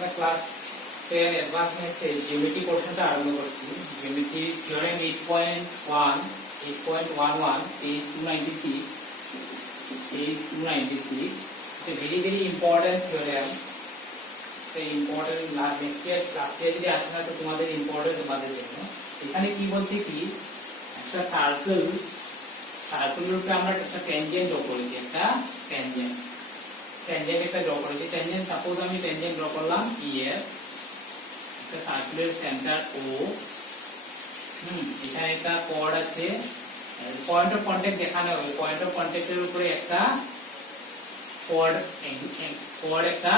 আমরা ক্লাস 10 অ্যাডভান্স ম্যাথসে জিওমেট্রি পোরশনটা আরম্ভ করছি। জিওমেট্রি থিওরেম 8.11 পেজ 296 it's a very important theorem. The important next year class এ যদি আসে না তো তোমাদের ইম্পর্টেন্ট তোমাদের জন্য। এখানে কি বলছে কি একটা সার্কেলের উপরে আমরা একটা ট্যানজেন্ট ড্র করেছি, একটা ট্যানজেন্ট একটা ড্র করেছি। ট্যানজেন্ট সাপোজ আমি ট্যানজেন্ট ড্র করলাম ই এর একটা সার্কেলের সেন্টার ও, এখানে একটা কর্ড আছে, পয়েন্ট অফ কন্টাক্ট দেখানো হবে। পয়েন্ট অফ কন্টাক্টের উপরে একটা কর্ড একটা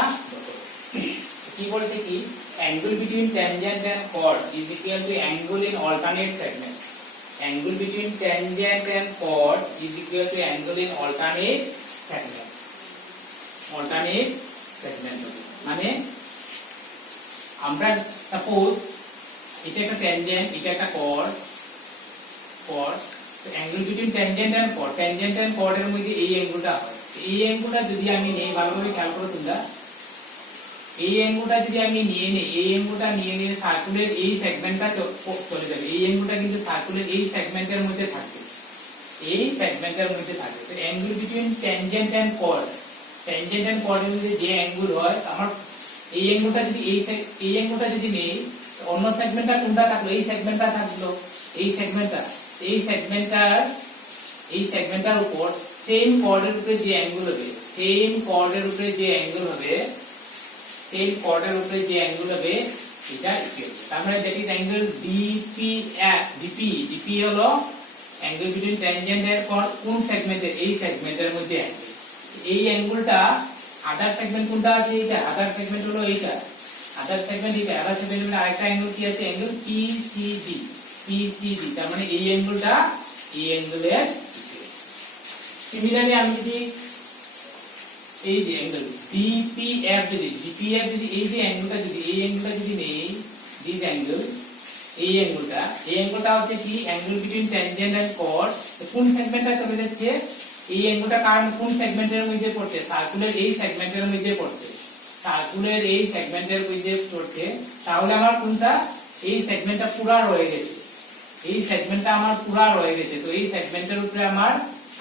কি বলছে কি angle between tangent and chord is equal to angle in alternate segment. Angle between tangent and chord is equal to angle in alternate segment. Alternate segment মানে আমরা সাপোজ এটা একটা ট্যানজেন্ট, এটা একটা কর্ড তো angle between tangent and chord এর মধ্যে এই অ্যাঙ্গেলটা হয়। এই অ্যাঙ্গেলটা যদি আমি নেই, ভালোভাবে খেয়াল করো তোমরা, এই অ্যাঙ্গেলটা যদি আমি নিয়ে নেই, এই অ্যাঙ্গেলটা নিয়ে সার্কুলের এই সেগমেন্টটা চলে যাবে। এই অ্যাঙ্গেলটা কিন্তু সার্কুলের এই সেগমেন্টের মধ্যে থাকবে, তো angle between tangent and chord এর মধ্যে যে অ্যাঙ্গেল হয়, আমার এই অ্যাঙ্গেলটা যদি এই অ্যাঙ্গেলটা যদি নেই, অন্য সেগমেন্টটা কোনটা থাকলো? এই সেগমেন্টটা থাকলো। এই সেগমেন্টটার উপর সেম কর্ডের উপরে যে অ্যাঙ্গেল হবে, এটা ইকুয়াল। তার মানে দ্যাট ইজ অ্যাঙ্গেল ডিপি হলো অ্যাঙ্গেল বিটুইন ট্যানজেন্ট এর কর্ড কোন সেগমেন্টের? এই সেগমেন্টের মধ্যে অ্যাঙ্গেল। এই অ্যাঙ্গেলটা আদার সেগমেন্ট কোনটা আছে? এটা আদার সেগমেন্ট হলো এইটা। আদার সেগমেন্টের আরেকটা অ্যাঙ্গেল কি আছে? Angle PCD. তার মানে এই অ্যাঙ্গেলটা এই অ্যাঙ্গেলের সিমিলারলি আমি যদি এই যে অ্যাঙ্গেল ডিপিএফ যদি এই যে অ্যাঙ্গেলটা যদি নেই, দিস অ্যাঙ্গেল, এই অ্যাঙ্গেলটা হচ্ছে কি angle between tangent and chord. কোন সেগমেন্টটা চলে যাচ্ছে? এই অ্যাঙ্গেলটা কারণ কোন সেগমেন্টের মধ্যে পড়ছে? সার্কুলের এই সেগমেন্টের মধ্যে পড়ছে। তাহলে আমার কোনটা? এই সেগমেন্টটা পুরা রয়ে গেছে, তো এই সেগমেন্টের উপরে আমার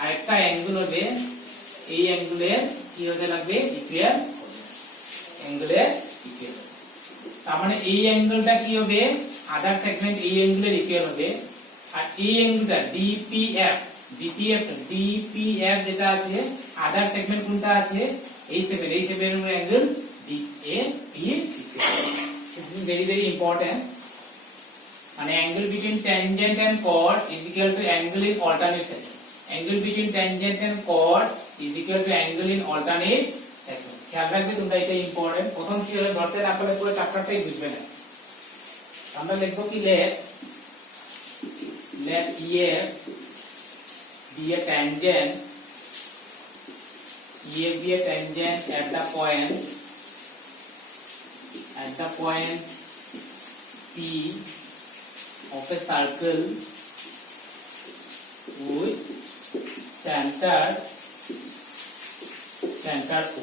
আরেকটা অ্যাঙ্গেল হবে, এই অ্যাঙ্গেলের কি হতে লাগবে? ইকুয়াল। তার মানে এই অ্যাঙ্গেলটা কি হবে? আদার সেগমেন্ট এই অ্যাঙ্গেলের ইকুয়াল হবে। আর এই অ্যাঙ্গেলটা ডিপিএফ যেটা আছে, আদার সেগমেন্ট কোনটা আছে? এই সেগমেন্টের অ্যাঙ্গেল ডিএপি। Very important. মানে angle between tangent and chord is equal to angle in alternate segment. Angle between tangent and chord is equal to angle in alternate segment. খেয়াল রাখবে তোমরা, এটা ইম্পর্টেন্ট। প্রথম থিওরেম ধরতে না পারলে পুরো চ্যাপ্টারটাই বুঝবে না। আমরা লিখব কি let EF be a tangent at the point P of a circle with center O,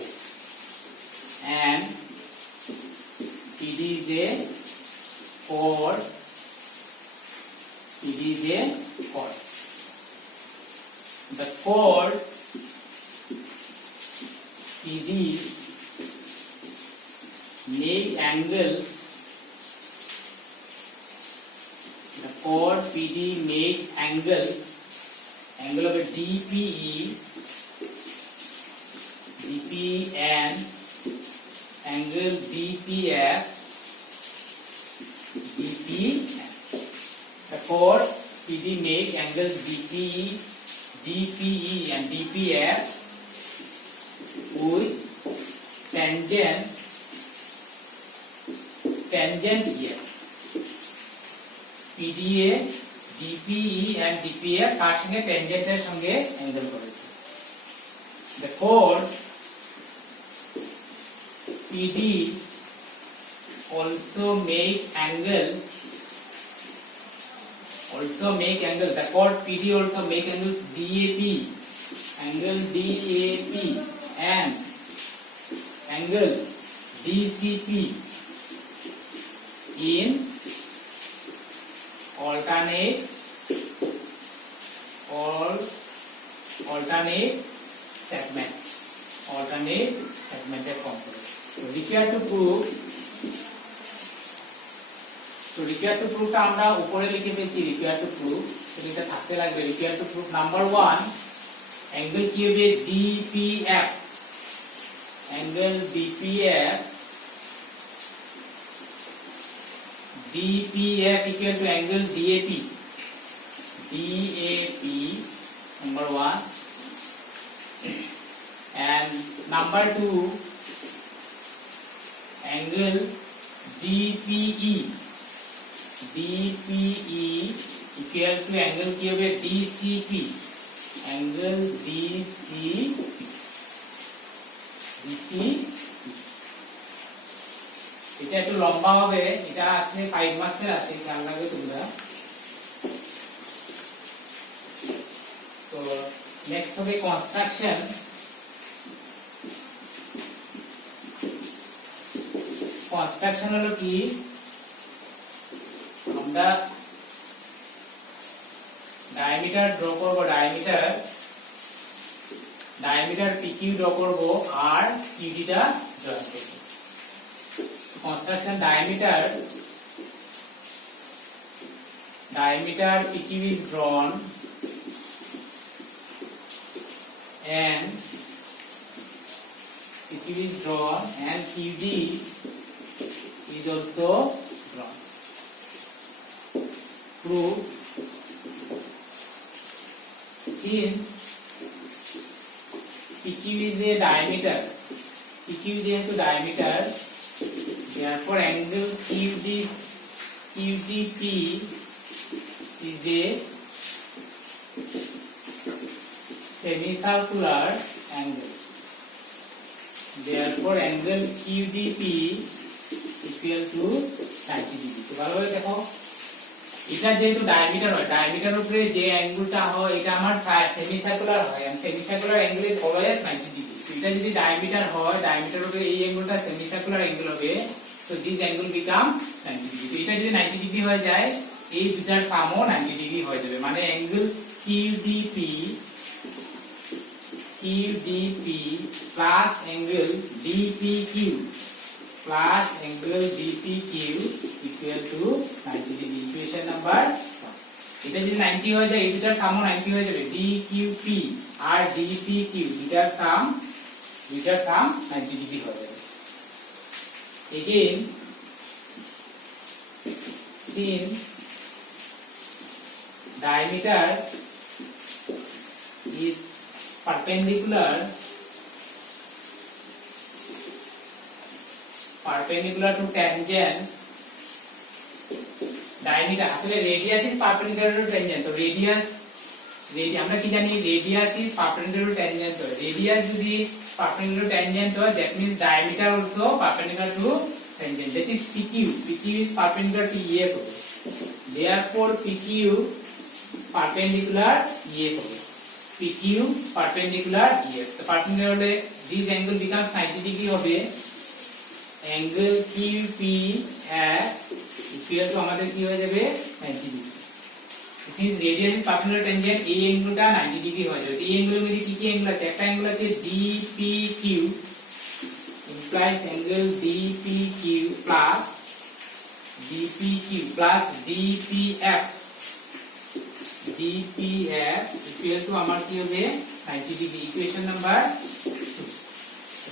and it is a chord. The chord PD make angles. The chord PD makes angle of a DPE and angle DPF. The chord PD makes angles DPE and DPF with tangent here. PDA, DPE and DPF কার সঙ্গে? ট্যানজেন্টের সঙ্গে অ্যাঙ্গেল করেছে। The chord PD also make angles. The chord PD also make angles DAP, angle DAP and angle DCP in alternate segments, alternate segmented components. So required to prove টা আমরা উপরে লিখে ফেলছি required to prove, এটা থাকতে লাগবে। required to prove number 1, angle কি হবে DPF, angle DPF equal to angle DAP, number 1, and number 2, angle DPE equal to angle কি হবে DCP, angle DCP। এটা একটু লম্বা হবে, এটা আসলে 5 মার্কসের আসে, খেয়াল রাখবে তোমরা। তো নেক্সট হবে কনস্ট্রাকশন। কনস্ট্রাকশন হলো কি, আমরা ডায়ামিটার ড্র করব, ডায়ামিটার PQ ড্র করব আর QD টা জয়েন করব। construction diameter PQ is drawn and QD is also drawn. Prove since PQ is a diameter, therefore angle QDP is a semicircular angle. Therefore angle QDP equal to 90 degree. তো ভালোভাবে দেখো, এটা যেহেতু ডায়ামিটার হয়, ডায়ামিটারের উপরে যে অ্যাঙ্গেলটা হয় এটা আমার সেমিসার্কুলার হয়, and semicircular angle is always 90 degree. এটা যদি ডায়ামিটার হয়, ডায়ামিটারের উপরে এই অ্যাঙ্গেলটা সেমিসার্কুলার অ্যাঙ্গেল হবে, so this angle become 90 degree। তো এটা যদি 90 ডিগ্রি হয়ে যায়, এই দুটার সামও 90 ডিগ্রি হয়ে যাবে, মানে angle QDP plus angle DPQ plus angle DPQ equal to 90 degree। Equation number 1। এটা যদি 90 হয়ে যায়, এই দুটার সামও 90 হয়ে যাবে, DQP আর DPQ দুটার সাম 90 ডিগ্রি হয়ে যাবে। Again, since diameter is perpendicular to tangent, diameter আসলে radius is perpendicular to tangent, তো radius আমরা কি জানি, radius is perpendicular to tangent, তো radius যদি perpendicular to tangent হয়, that means diameter also perpendicular to tangent, that is PQ is perpendicular to EF, therefore PQ perpendicular EF, PQ perpendicular EF, তো perpendicular হলে this angle becomes 90 degree হবে। angle QPF equal to আমাদের কি হয়ে যাবে 90 degree. since radius is perpendicular to tangent, এই অ্যাঙ্গেলটা 90 ডিগ্রি হয়ে যাবে। এই অ্যাঙ্গেলের মধ্যে কি অ্যাঙ্গেল আছে, একটা অ্যাঙ্গেল আছে DPQ implies angle DPQ plus DPF equal to আমার কি হবে 90 ডিগ্রি। Equation number 2।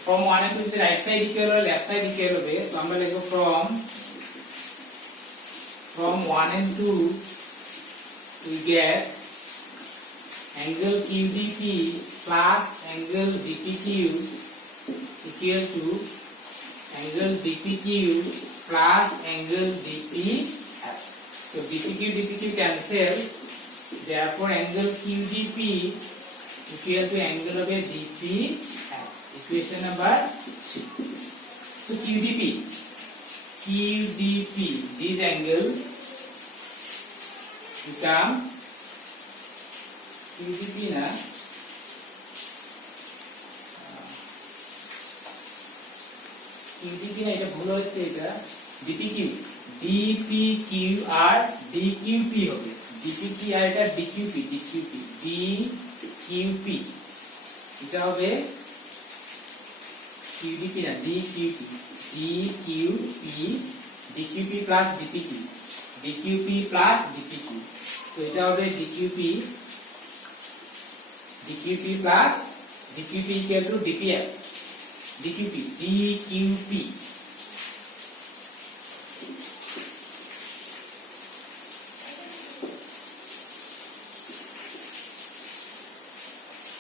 from 1 and 2 যদি রাইট সাইড ইকুয়াল হয়, লেফট সাইড ইকুয়াল হবে, তো আমরা লিখব from 1 and 2 we get angle QDP plus angle DPQ equal to angle DPQ plus angle DPF, so DPQ cancel, therefore angle QDP equal to angle of a DPF, equation number 3. So QDP, this angle becomes QDP na QDP না, এটা ভুল হচ্ছে, এটা DPQ, DPQ আর DQP হবে, DPQ আর এটা DQP, DQP, এটা হবে QDP না, DQP, DQP plus DQP plus DPQ, তো এটা হবে DQP plus DQP equal to DPF, DQP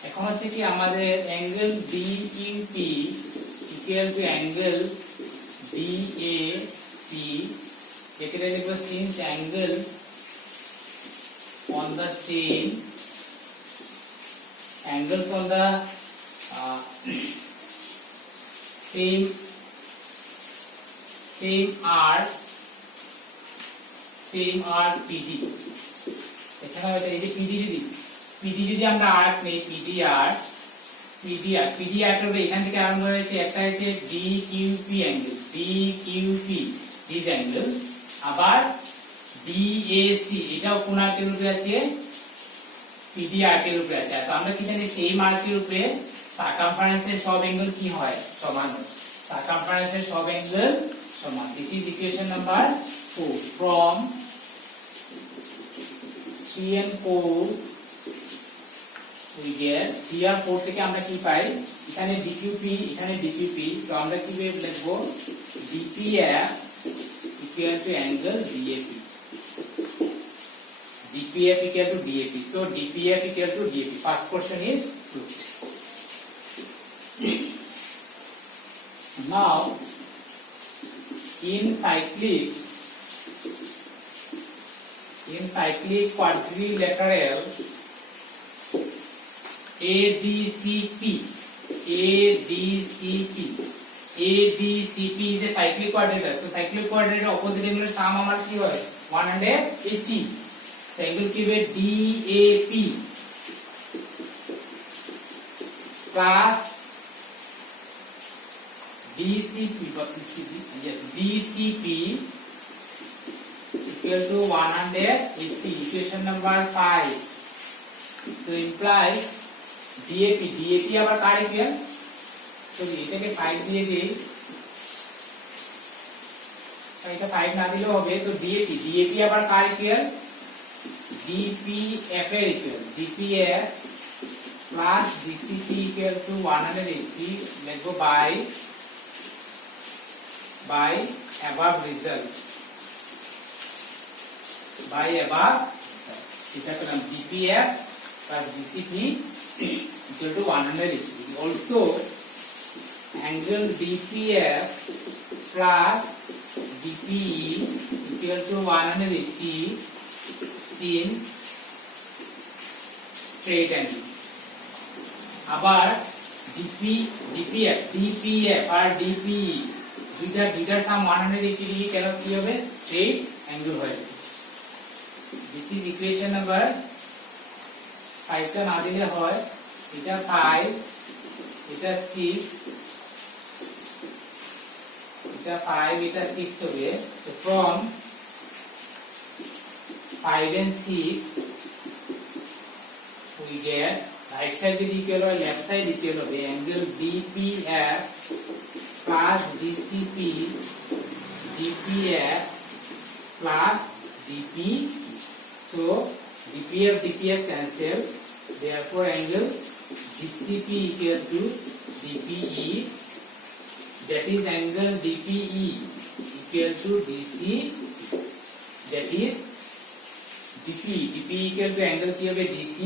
এখন হচ্ছে কি আমাদের angle DQP equal to angle DAP, এখানে দেখব since angles on the same same arc PD, এখানে হয়তো এই যে PD যদি আমরা আর্ক নেই, PDR এর এখান থেকে আরম্ভ হয়েছে, একটা হচ্ছে DQP অ্যাঙ্গেল, দিস অ্যাঙ্গেল, আবার DAC এটাও কোন আর্কের উপরে আছে, PD আর্কের উপরে আছে। তো আমরা কি জানি সেম আর্কের উপরে সারকামফারেন্সের সব অ্যাঙ্গেল কি হয়, সমান হয়, সারকামফারেন্সের সব অ্যাঙ্গেল সমান। দিস ইজ ইকুয়েশন নাম্বার 4 ফ্রম 3 and 4 we get 3 আর 4 থেকে আমরা কি পাই, এখানে DQP এখানে DPP, তো আমরা কি লিখব DPF equal to angle DAP, DPF equal to DAP, so DPF equal to DAP, first portion is true. Now in cyclic quadrilateral ADCP is a cyclic quadrilateral, so cyclic quadrilateral opposite angle sum আমার কি হয় 180, so angle কি হবে DAP plus DCP, DCP equal to 180, equation number 5, so implies DAP আবার কার ইকুয়াল, চলি এটাকে 5 দিয়ে দেই, এটা 5 না দিলেও হবে, তো DAP আবার কার ইকুয়াল, DPF এর equal, DPF plus DCP equal to 180, লিখব by above result, এটা পেলাম DPF plus DCP equal to 180, also angle DPF plus DPE equal to 180 sin straight angle, আবার DPF আর DPE দুইটার সাম 180 ডিগ্রি, কেন কি হবে স্ট্রেট অ্যাঙ্গেল হয়। দিস ইজ ইকুয়েশন নাম্বার 5 টা না দিলে হয়, এটা 5 এটা 6 এটা 5 এটা 6 হবে, so from 5 and 6 we get right side যদি ইকুয়াল হয় left side ইকুয়াল হবে angle DPF plus DCP plus DP, so DPF cancel, therefore angle DCP equal to DPE, that is angle DPE equal to DC, that is DP equal to angle কি হবে DC